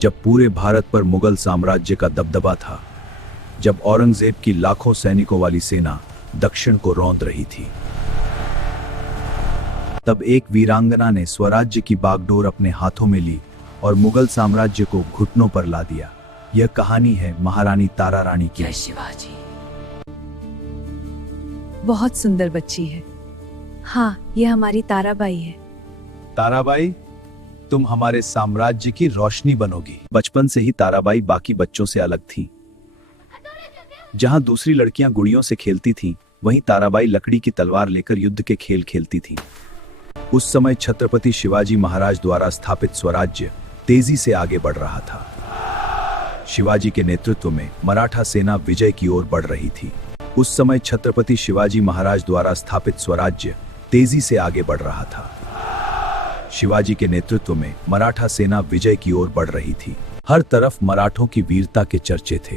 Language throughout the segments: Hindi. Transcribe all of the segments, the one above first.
जब पूरे भारत पर मुगल साम्राज्य का दबदबा था, जब औरंगजेब की लाखों सैनिकों वाली सेना दक्षिण को रौंद रही थी, तब एक वीरांगना ने स्वराज्य की बागडोर अपने हाथों में ली और मुगल साम्राज्य को घुटनों पर ला दिया। यह कहानी है महारानी तारा रानी की। जय शिवाजी। बहुत सुंदर बच्ची है। हाँ, यह हमारी ताराबाई है। ताराबाई, तुम हमारे साम्राज्य की रोशनी बनोगी। बचपन से ही ताराबाई बाकी बच्चों से अलग थी। जहां दूसरी लड़कियां गुड़ियों से खेलती थीं, वहीं ताराबाई लकड़ी की तलवार लेकर युद्ध के खेल खेलती थीं। उस समय छत्रपति शिवाजी महाराज द्वारा स्थापित स्वराज्य तेजी से आगे बढ़ रहा था। शिवाजी के नेतृत्व में मराठा सेना विजय की ओर बढ़ रही थी। उस समय छत्रपति शिवाजी महाराज द्वारा स्थापित स्वराज्य तेजी से आगे बढ़ रहा था। शिवाजी के नेतृत्व में मराठा सेना विजय की ओर बढ़ रही थी। हर तरफ मराठों की वीरता के चर्चे थे।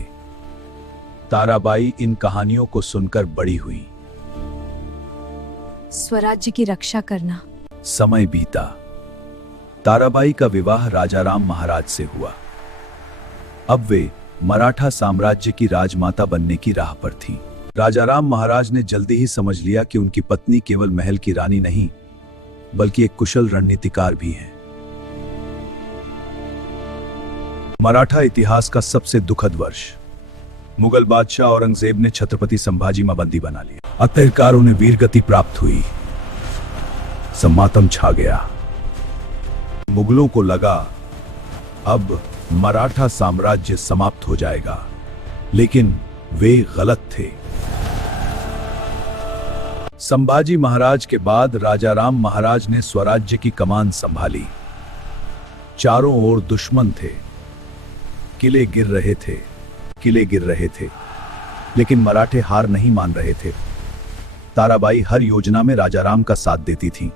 ताराबाई इन कहानियों को सुनकर बड़ी हुई। स्वराज्य की रक्षा करना। समय बीता। ताराबाई का विवाह राजाराम महाराज से हुआ। अब वे मराठा साम्राज्य की राजमाता बनने की राह पर थी। राजाराम महाराज ने जल्दी ही समझ लिया कि उनकी पत्नी केवल महल की रानी नहीं, बल्कि एक कुशल रणनीतिकार भी है। मराठा इतिहास का सबसे दुखद वर्ष। मुगल बादशाह औरंगजेब ने छत्रपति संभाजी को बंदी बना लिया। आखिरकार उन्हें वीरगति प्राप्त हुई। सम्मातम छा गया। मुगलों को लगा अब मराठा साम्राज्य समाप्त हो जाएगा, लेकिन वे गलत थे। संभाजी महाराज के बाद राजाराम महाराज ने स्वराज्य की कमान संभाली। चारों ओर दुश्मन थे। किले गिर रहे थे, लेकिन मराठे हार नहीं मान रहे थे। ताराबाई हर योजना में राजाराम का साथ देती थी।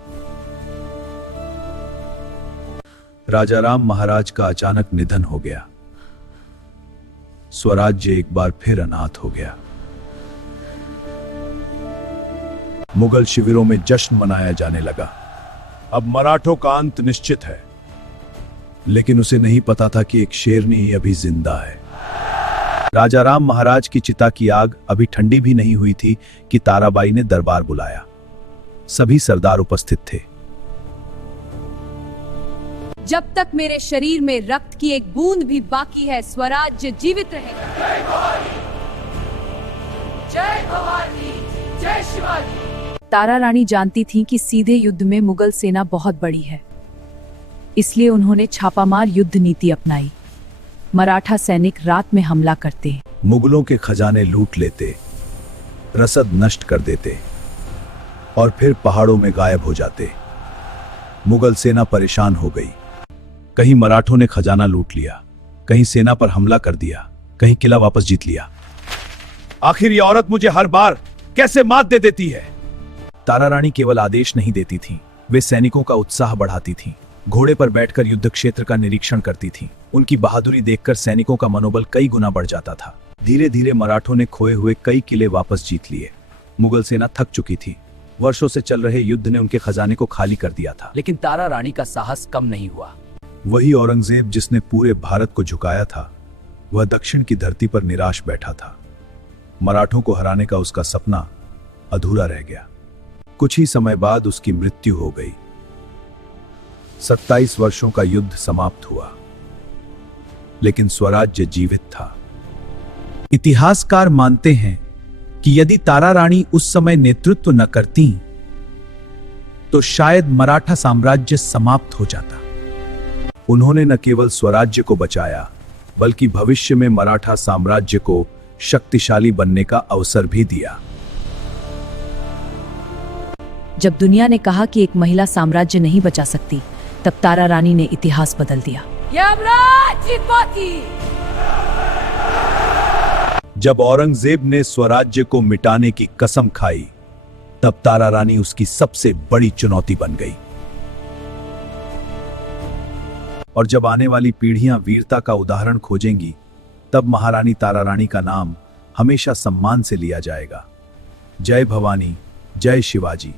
राजाराम महाराज का अचानक निधन हो गया। स्वराज्य एक बार फिर अनाथ हो गया। मुगल शिविरों में जश्न मनाया जाने लगा। अब मराठों का अंत निश्चित है, लेकिन उसे नहीं पता था कि एक शेरनी अभी जिंदा है। राजाराम महाराज की चिता की आग अभी ठंडी भी नहीं हुई थी कि ताराबाई ने दरबार बुलाया। सभी सरदार उपस्थित थे। जब तक मेरे शरीर में रक्त की एक बूंद भी बाकी है, स्वराज्य जीवित रहेगा। जय भवानी, जय भवानी, जय शिवाजी। तारा रानी जानती थी कि सीधे युद्ध में मुगल सेना बहुत बड़ी है, इसलिए उन्होंने छापामार युद्ध नीति अपनाई। मराठा सैनिक रात में हमला करते, मुगलों के खजाने लूट लेते, रसद नष्ट कर देते और फिर पहाड़ों में गायब हो जाते। मुगल सेना परेशान हो गई। कहीं मराठों ने खजाना लूट लिया, कहीं सेना पर हमला कर दिया, कहीं किला वापस जीत लिया। आखिर ये औरत मुझे हर बार कैसे मात दे देती है। तारा रानी केवल आदेश नहीं देती थी, वे सैनिकों का उत्साह बढ़ाती थीं। घोड़े पर बैठकर युद्ध क्षेत्र का निरीक्षण करती थीं। उनकी बहादुरी देखकर सैनिकों का मनोबल कई गुना बढ़ जाता था। धीरे धीरे मराठों ने खोए हुए कई किले वापस जीत लिए। मुगल सेना थक चुकी थी। वर्षों से चल रहे युद्ध ने उनके खजाने को खाली कर दिया था। लेकिन तारा रानी का साहस कम नहीं हुआ। वही औरंगजेब जिसने पूरे भारत को झुकाया था, वह दक्षिण की धरती पर निराश बैठा था। मराठों को हराने का उसका सपना अधूरा रह गया। कुछ ही समय बाद उसकी मृत्यु हो गई। 27 वर्षों का युद्ध समाप्त हुआ, लेकिन स्वराज्य जीवित था। इतिहासकार मानते हैं कि यदि तारा रानी उस समय नेतृत्व न करती, तो शायद मराठा साम्राज्य समाप्त हो जाता। उन्होंने न केवल स्वराज्य को बचाया, बल्कि भविष्य में मराठा साम्राज्य को शक्तिशाली बनने का अवसर भी दिया। जब दुनिया ने कहा कि एक महिला साम्राज्य नहीं बचा सकती, तब तारा रानी ने इतिहास बदल दिया। जब औरंगजेब ने स्वराज्य को मिटाने की कसम खाई, तब तारा रानी उसकी सबसे बड़ी चुनौती बन गई। और जब आने वाली पीढ़ियां वीरता का उदाहरण खोजेंगी, तब महारानी तारा रानी का नाम हमेशा सम्मान से लिया जाएगा। जय भवानी, जय शिवाजी।